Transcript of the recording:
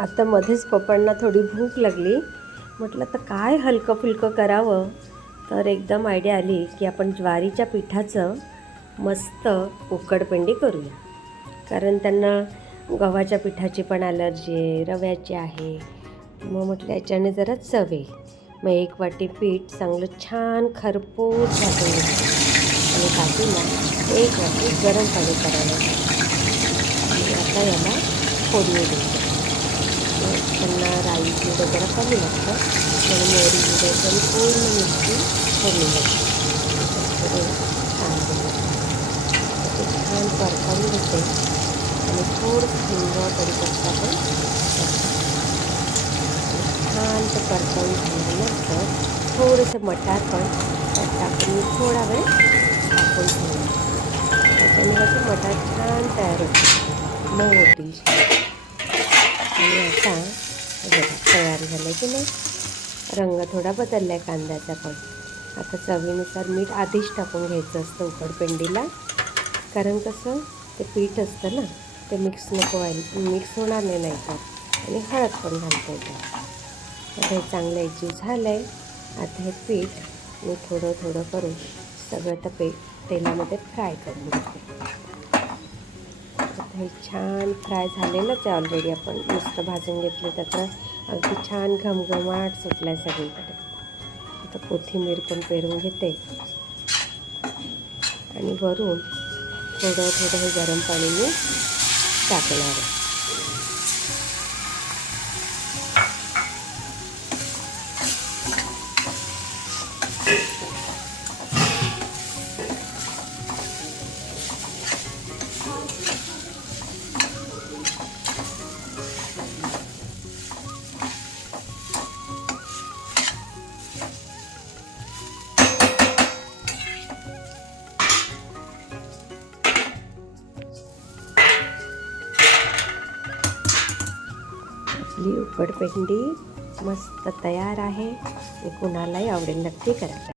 आता मध्येच पप्पांना थोडी भूक लागली. म्हटलं तर काय हलकं फुलकं करावं? तर एकदम आयडिया आली की आपण ज्वारीच्या पिठाचं मस्त उकडपेंडी करूया. कारण त्यांना गव्हाच्या पिठाची पण ॲलर्जी आहे रव्याची आहे. मग म्हटलं याच्याने जरा चवे. मग एक वाटी पीठ चांगलं छान खरपूस भाजून घेतलं. आणि बाजूला एक वाटी गरम पाणी करायला आणि आता याला फोडणी द्यायची त्यांना राई कमी लागतं म्हणून मोहरी जिरं पूर्ण मिरची फोडणी द्यायची त्याच्यामध्ये छान परतावून होते आणि थोडं हिंग कढीपत्ता पण छान ते परतावून झाल्यानंतर थोडंसं मटार पण त्यात टाकून थोडा वेळ टाकून ठेवलं त्याच्याने कसं मटार छान तयार होते मऊ होतील आणि आता बघा तयार झालं की नाही? रंग थोडा बदलला आहे कांद्याचा पण. आता चवीनुसार मीठ आधीच टाकून घ्यायचं असतं उकडपेंडीला कारण कसं ते पीठ असतं ना ते मिक्स नको व्हायला मिक्स होणार नाही नाही तर आणि हळद पण घालता येतं. आता हे चांगलं एकजीव झालं आहे आता हे पीठ मी थोडं थोडं करून सगळं तर पीठ तेलामध्ये फ्राय करून घेते. हे छान फ्राय झालेलंच आहे ऑलरेडी आपण. नुसतं भाजून घेतलं त्याचं. अगदी छान घमघमाट सुटला आहे सगळीकडे. आता कोथिंबीर पण पेरून घेते. आणि वरून थोडं थोडं हे गरम पाणी मी टाकणार आहे. आपली उकडपेंडी मस्त तयार आहे. ते कुणालाही आवडेल नक्की करा.